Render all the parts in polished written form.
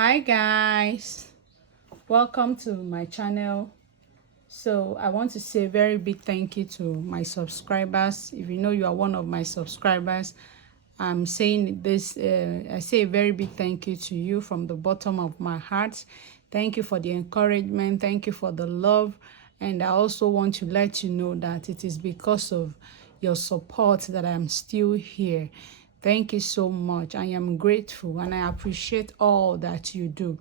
Hi guys, welcome to my channel. So I want to say a very big thank you to my subscribers. If you know you are one of my subscribers, I'm saying this, I say a very big thank you to you from the bottom of my heart. Thank you for the encouragement, thank you for the love, and I also want to let you know that it is because of your support that I'm still here. Thank you so much. I am grateful and I appreciate all that you do.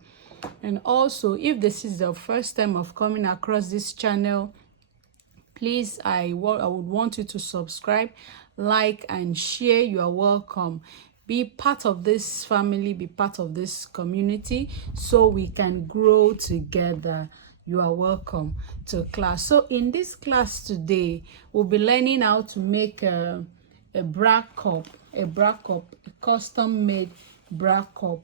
And also, if this is the first time of coming across this channel, please, I would want you to subscribe, like, and share. You are welcome. Be part of this family, be part of this community so we can grow together. You are welcome to class. So in this class today, we'll be learning how to make a bra cup, a custom made bra cup,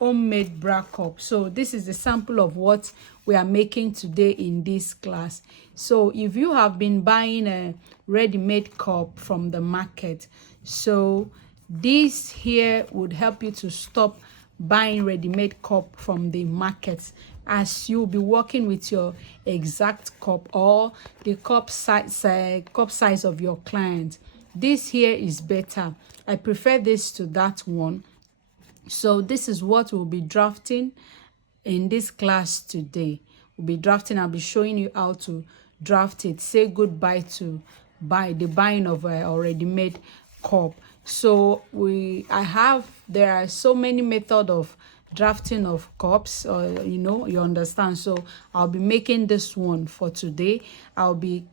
homemade bra cup. So this is a sample of what we are making today in this class. So if you have been buying a ready-made cup from the market, so this here would help you to stop buying ready-made cup from the market, as you'll be working with your exact cup or the cup size of your client. This here is better. I prefer this to that one. So this is what we'll be drafting in this class today. We'll be drafting. I'll be showing you how to draft it. Say goodbye to the buying of a already made cup. So there are so many methods of drafting of cups, you understand. So I'll be making this one for today. I'll be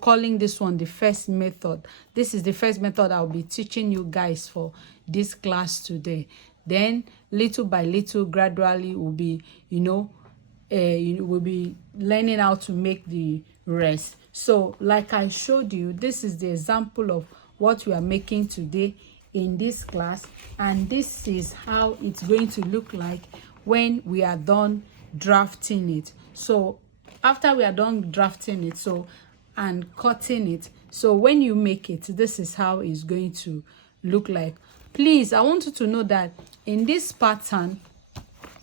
calling this one the first method. This is the first method I'll be teaching you guys for this class today. Then little by little, gradually, we'll be we'll be learning how to make the rest. So like I showed you, this is the example of what we are making today in this class, and this is how it's going to look like when we are done drafting it. So after we are done drafting it and cutting it, so when you make it, this is how it's going to look like. Please, I want you to know that in this pattern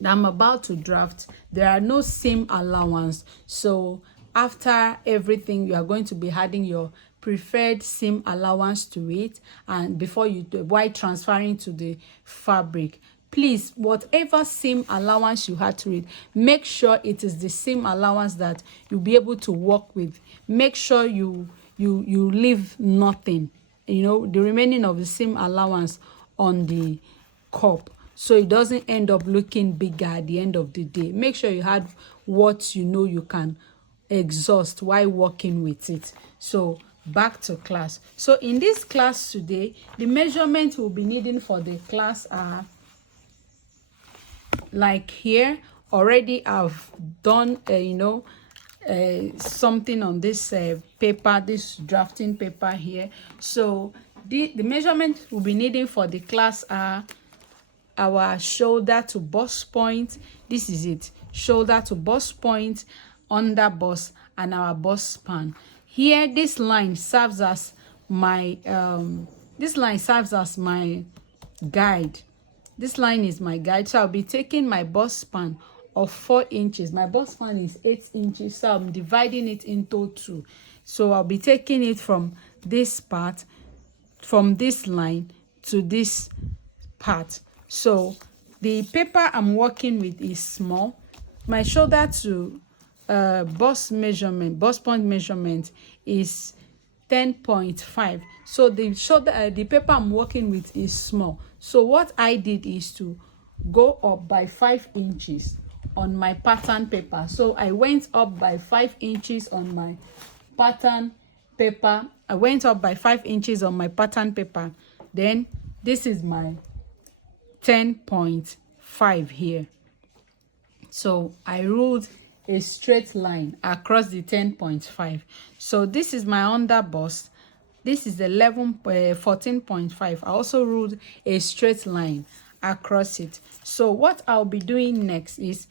that I'm about to draft, there are no seam allowance. So after everything, you are going to be adding your preferred seam allowance to it, and before you do, while transferring to the fabric, please, whatever seam allowance you had to it, make sure it is the seam allowance that you'll be able to work with. Make sure you leave nothing, the remaining of the seam allowance on the cup, so it doesn't end up looking bigger at the end of the day. Make sure you had what you can exhaust while working with it. So back to class. So in this class today, the measurements we'll be needing for the class are like here. Already I've done something on this paper, this drafting paper here. So the measurements we'll be needing for the class are our shoulder to bust point. This is it, shoulder to bust point, under bust, and our bust span. Here, this line serves as my guide. This line is my guide. So I'll be taking my bust span of 4 inches. My bust span is 8 inches, so I'm dividing it into 2. So I'll be taking it from this part, from this line to this part. So the paper I'm working with is small. My shoulder to bust point measurement is 10.5. So the paper I'm working with is small. So what I did is to go up by 5 inches on my pattern paper. So I went up by 5 inches on my pattern paper. Then this is my 10.5 here. So I ruled a straight line across the 10.5. So this is my under bust. This is 14.5. I also ruled a straight line across it. So what I'll be doing next is,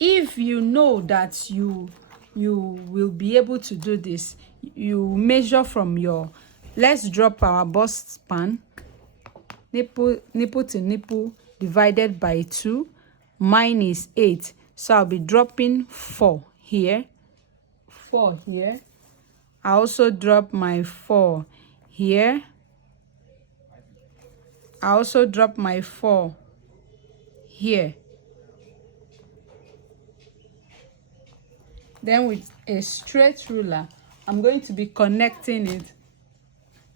if you know that you will be able to do this, you measure from your, let's drop our bust span, nipple to nipple divided by 2, mine is 8, so I'll be dropping 4 here, 4 here. I also drop my 4 here. I also drop my 4 here. Then with a straight ruler, I'm going to be connecting it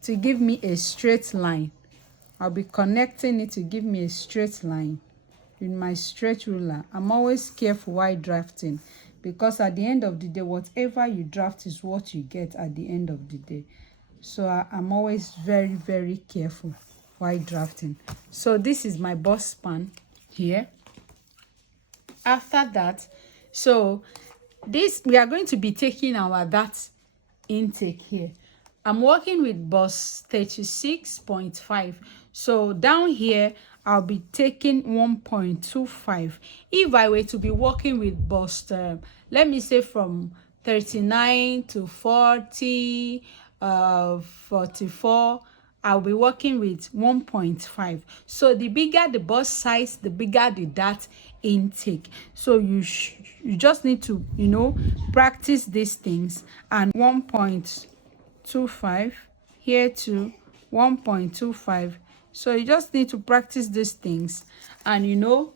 to give me a straight line. I'll be connecting it to give me a straight line with my straight ruler. I'm always careful while drafting, because at the end of the day, whatever you draft is what you get at the end of the day. So I'm always very, very careful while drafting. So this is my bust span here. After that, so this, we are going to be taking our that intake here. I'm working with bust 36.5. So down here, I'll be taking 1.25. If I were to be working with bust, let me say from 39 to 40, 44, I'll be working with 1.5. So the bigger the bust size, the bigger the dart intake. So you just need to, you know, practice these things. And 1.25 here to 1.25. So you just need to practice these things and, you know,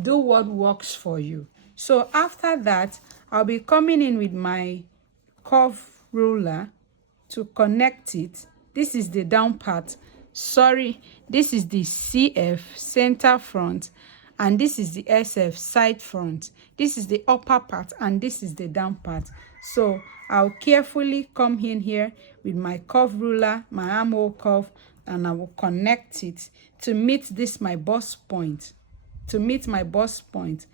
do what works for you. So after that, I'll be coming in with my curve ruler to connect it. This is the down part. Sorry, this is the CF, center front, and this is the SF, side front. This is the upper part and this is the down part. So I'll carefully come in here with my curve ruler, my armhole curve, and I will connect it to meet this my bust point. To meet my bust point.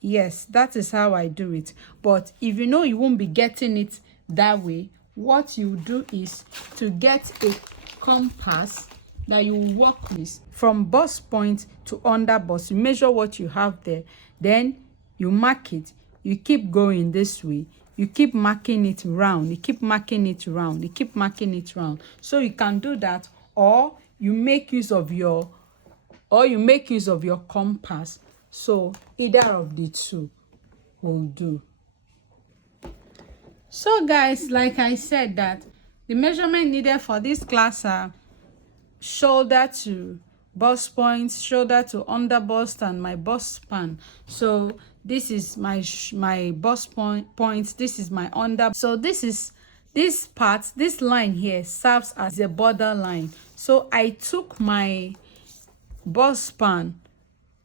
Yes, that is how I do it. But if you know you won't be getting it that way, what you do is to get a compass that you work with from bust point to under bust. You measure what you have there, then you mark it. You keep going this way. You keep marking it round. You keep marking it round. You keep marking it round. So you can do that, or you make use of your compass. So either of the two will do. So guys, like I said, that the measurement needed for this class are shoulder to bust points, shoulder to under bust, and my bust span. So this is my bust points, this is my under. So this part, this line here serves as a border line. So I took my bust span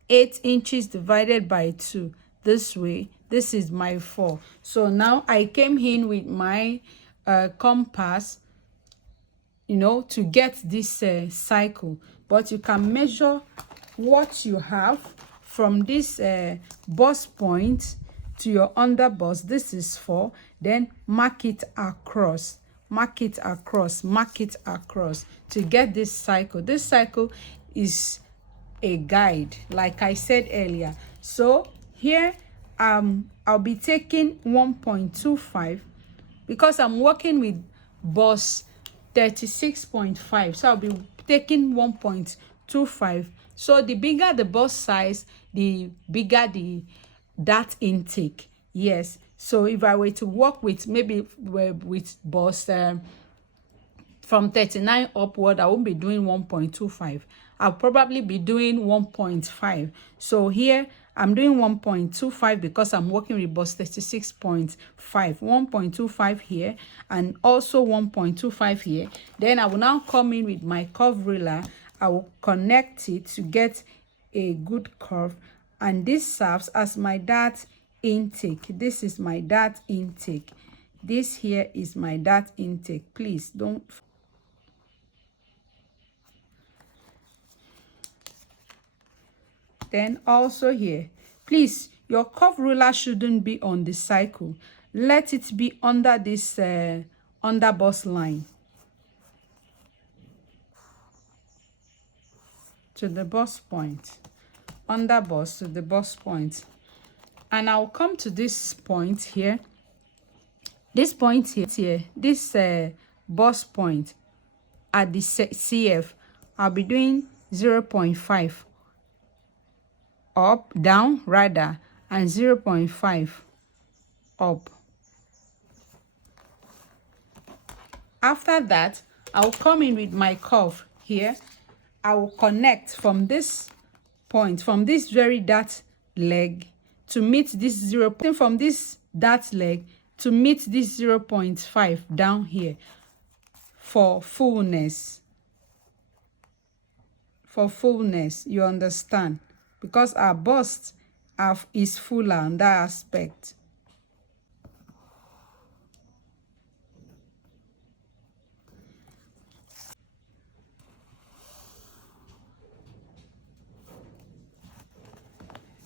8 inches divided by 2 this way. This is my 4. So now I came in with my compass, you know, to get this cycle. But you can measure what you have from this bust point to your under bust. This is 4. Then mark it across. Mark it across. Mark it across to get this cycle. This cycle is a guide, like I said earlier. So here I'll be taking 1.25 because I'm working with bust 36.5. So I'll be taking 1.25. So the bigger the bust size, the bigger the dart intake. Yes. So if I were to work with maybe with bust from 39 upward, I won't be doing 1.25. I'll probably be doing 1.5. So here I'm doing 1.25 because I'm working with bust 36.5. 1.25 here and also 1.25 here. Then I will now come in with my curve ruler. I will connect it to get a good curve, and this serves as my dart intake. This is my dart intake. This here is my dart intake. Please don't. Then also here, please, your curve ruler shouldn't be on the cycle. Let it be under this under bust line to the bust point, under bust to the bust point. And I'll come to this point here, this point here, this bust point at the CF. I'll be doing 0.5. up, down rather, and 0.5 up. After that, I'll come in with my curve here. I will connect from this point, from this very dart leg to meet this 0, from this dart leg to meet this 0.5 down here for fullness. For fullness, you understand? Because our bust is fuller on that aspect.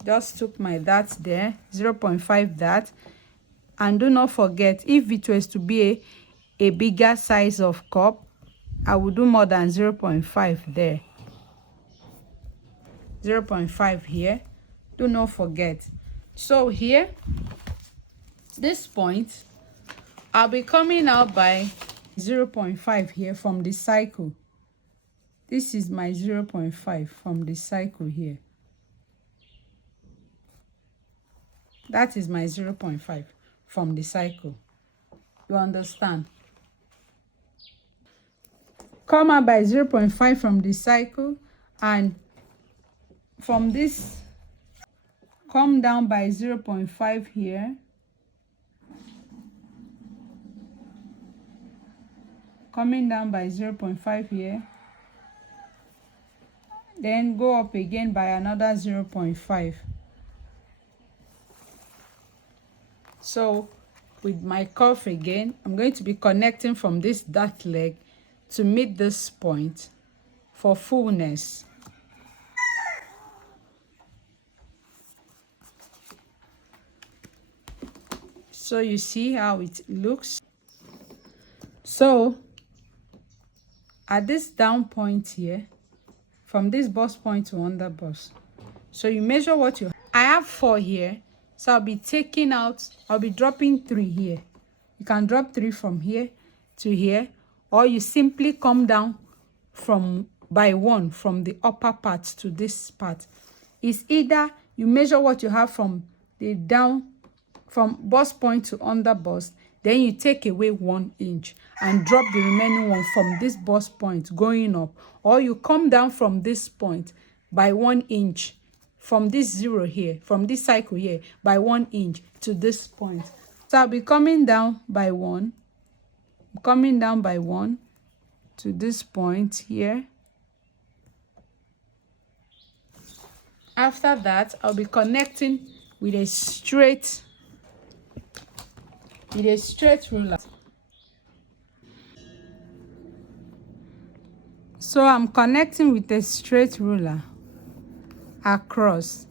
Just took my dart there, 0.5 dart. And do not forget, if it was to be a bigger size of cup, I would do more than 0.5 there. 0.5 here. Do not forget. So here, this point, I'll be coming out by 0.5 here from the cycle. This is my 0.5 from the cycle here. That is my 0.5 from the cycle. You understand? Come out by 0.5 from the cycle, and from this, come down by 0.5 here. Coming down by 0.5 here. Then go up again by another 0.5. So with my curve again, I'm going to be connecting from this dart leg to meet this point for fullness. So you see how it looks. So at this down point here, from this bust point to under bust, so you measure what you have. I have 4 here, so I'll be taking out, I'll be dropping 3 here. You can drop 3 from here to here, or you simply come down from by 1 from the upper part to this part. It's either you measure what you have from the down, from bust point to under bust, then you take away 1 inch and drop the remaining one from this bust point going up, or you come down from this point by 1 inch from this 0 here, from this cycle here, by 1 inch to this point. So I'll be coming down by 1, coming down by 1 to this point here. After that, I'll be connecting with a straight ruler. So I'm connecting with a straight ruler across.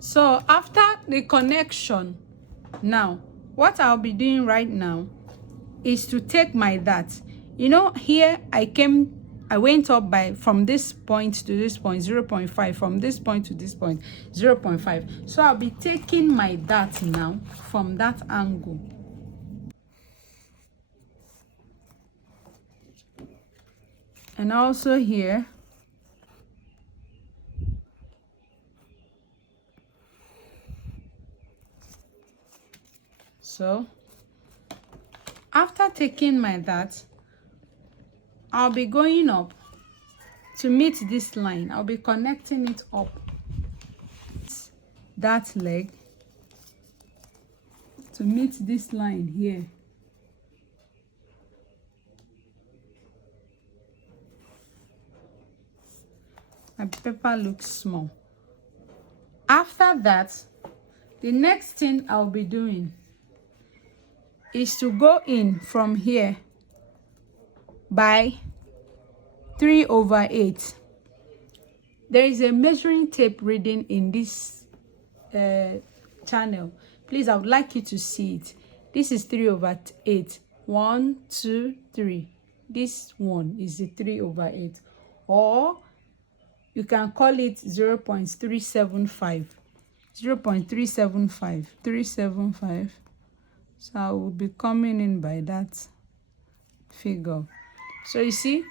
So after the connection, now what I'll be doing right now is to take my dart. You know, here I went up by from this point to this point 0.5, from this point to this point 0.5. So I'll be taking my dart now from that angle. And also here. So after taking my dart, I'll be going up to meet this line. I'll be connecting it up that leg to meet this line here. My paper looks small. After that, the next thing I'll be doing is to go in from here by 3/8. There is a measuring tape reading in this channel. Please, I would like you to see it. This is 3/8. 1, 2, 3. This one is the 3/8. Or You can call it 0.375. 0.375. So I will be coming in by that figure. So you see,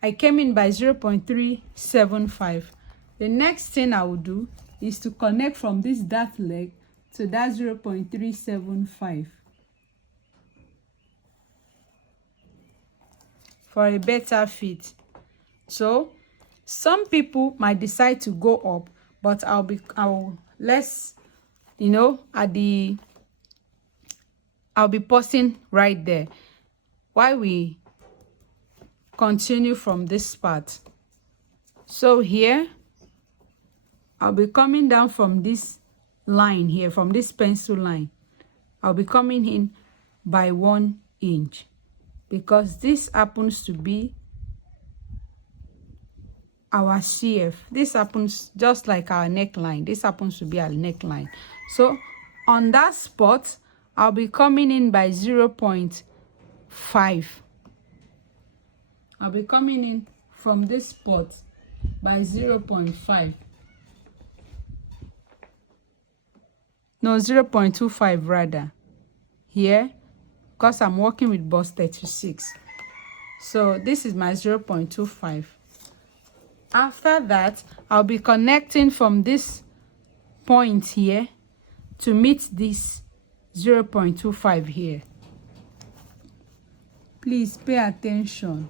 I came in by 0.375. The next thing I will do is to connect from this dart leg to that 0.375 for a better fit. So some people might decide to go up, but let's, you know, I'll be pausing right there while we continue from this part. So here I'll be coming down from this line here, from this pencil line. I'll be coming in by 1 inch because this happens to be our CF. This happens just like our neckline. This happens to be our neckline. So on that spot, I'll be coming in by 0.5. I'll be coming in from this spot by 0.5. No, 0.25 rather. Here, because I'm working with bust 36. So this is my 0.25. After that, I'll be connecting from this point here to meet this 0.25 here. Please pay attention.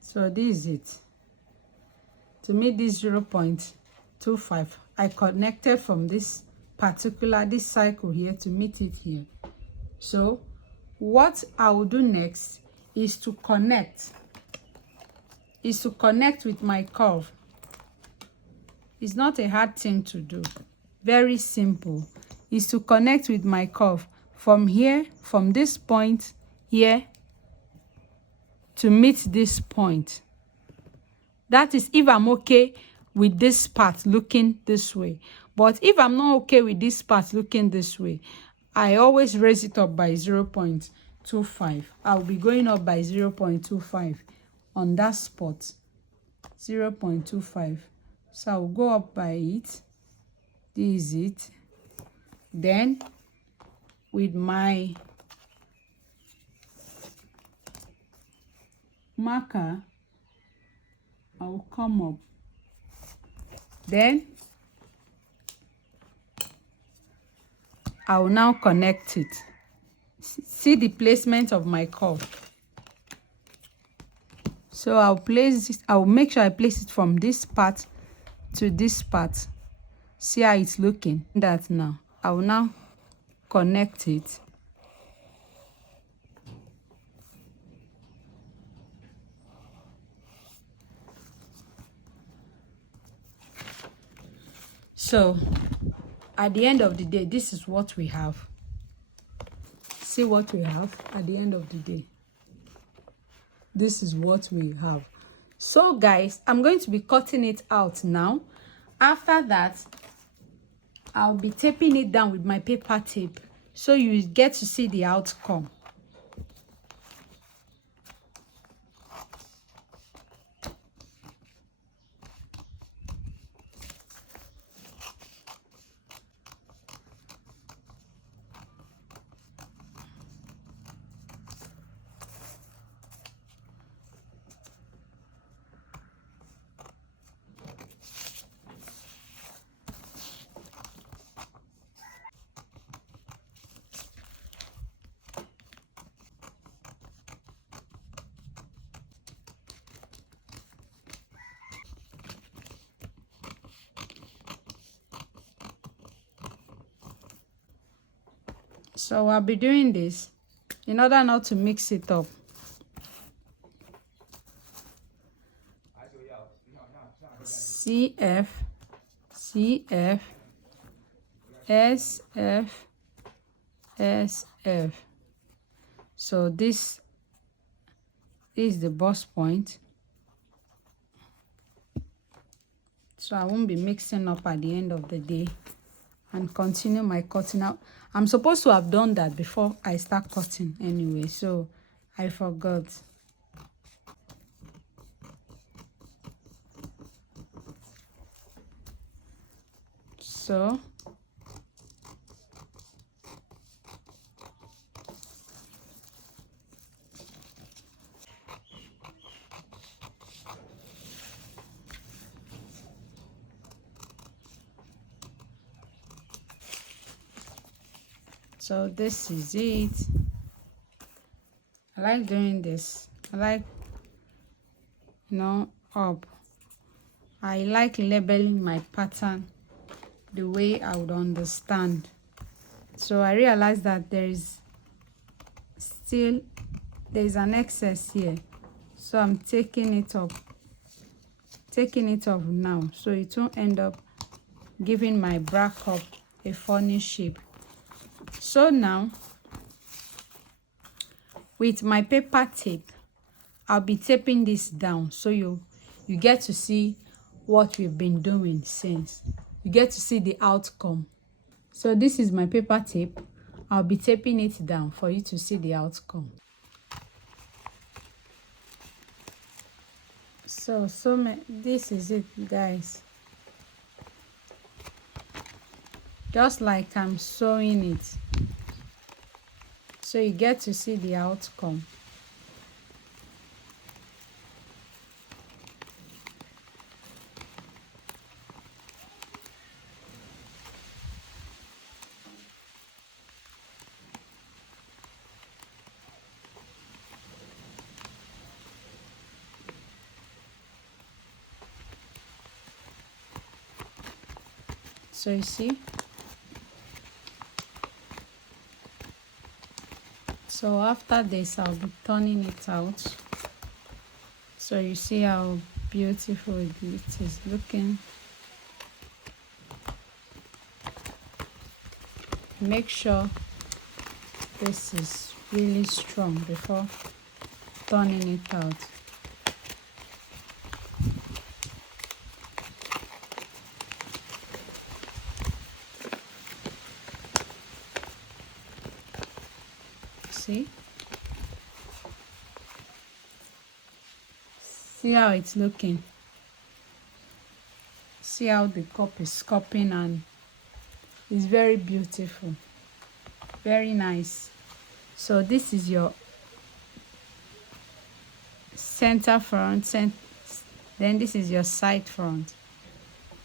So this is it. To meet this 0.25, I connected from this cycle here to meet it here. So what I will do next is to connect with my curve. It's not a hard thing to do. Very simple. Is to connect with my curve from here, from this point here to meet this point. That is if I'm okay with this part looking this way. But if I'm not okay with this part looking this way, I always raise it up by 0.25. I'll be going up by 0.25 on that spot. 0.25. So I'll go up by it. This is it. Then with my marker, I'll come up. Then I'll now connect it. See the placement of my curve. So I'll make sure I place it from this part to this part. See how it's looking. That now. I will now connect it. So at the end of the day, this is what we have. See what we have at the end of the day. This is what we have. So guys, I'm going to be cutting it out now. After that, I'll be taping it down with my paper tape so you get to see the outcome. So I'll be doing this in order not to mix it up. CF, CF, SF, SF. So this is the bust point. So I won't be mixing up at the end of the day and continue my cutting out. I'm supposed to have done that before I start cutting anyway, so I forgot. So this is it. I like doing this. I like, up. I like labeling my pattern the way I would understand. So I realized that there is an excess here. So I'm taking it off now, so it won't end up giving my bra cup a funny shape. So now with my paper tape, I'll be taping this down so you get to see what we've been doing since. You get to see the outcome. So this is my paper tape. I'll be taping it down for you to see the outcome. So this is it, guys. Just like I'm sewing it. So you get to see the outcome. So you see. So after this, I'll be turning it out. So you see how beautiful it is looking. Make sure this is really strong before turning it out. See how it's looking. See how the cup is cupping, and it's very beautiful, very nice. So this is your center front, then this is your side front.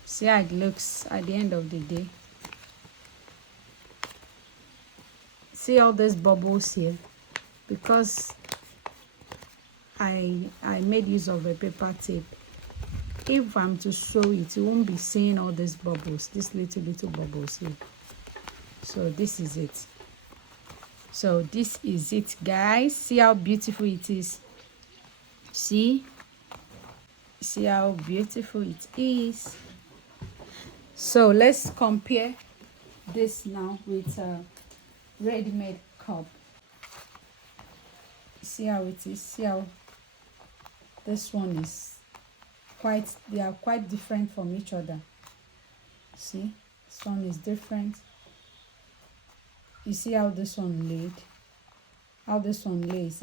See how it looks at the end of the day. See all these bubbles here, because I made use of a paper tape. If I'm to sew it, you won't be seeing all these bubbles, these little bubbles here. So this is it. So this is it, guys. See how beautiful it is. See how beautiful it is. So let's compare this now with a ready-made cup. See how it is. See how this one is they are quite different from each other. See, this one is different. You see how this one lays,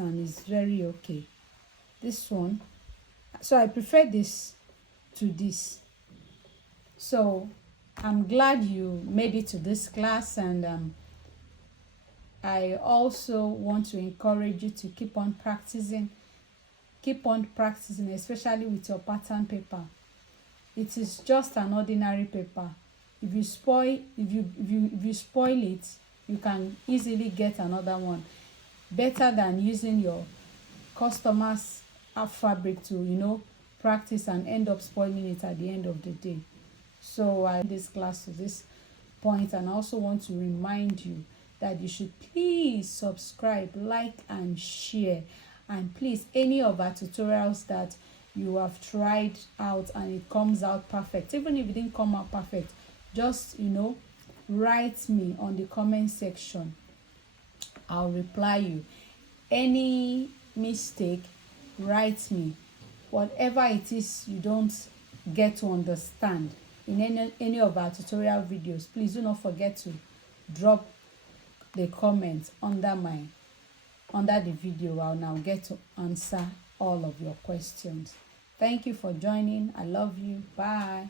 and it's very okay. This one, so I prefer this to this. So I'm glad you made it to this class, and I also want to encourage you to keep on practicing, especially with your pattern paper. It is just an ordinary paper. If you spoil it, you can easily get another one. Better than using your customers' fabric to practice and end up spoiling it at the end of the day. So I this class to this point, and I also want to remind you that you should please subscribe, like, and share. And please, any of our tutorials that you have tried out and it comes out perfect, even if it didn't come out perfect, just write me on the comment section. I'll reply you. any mistake, write me. Whatever it is you don't get to understand in any of our tutorial videos, please do not forget to drop the comments under the video. I'll now get to answer all of your questions. Thank you for joining. I love you. Bye.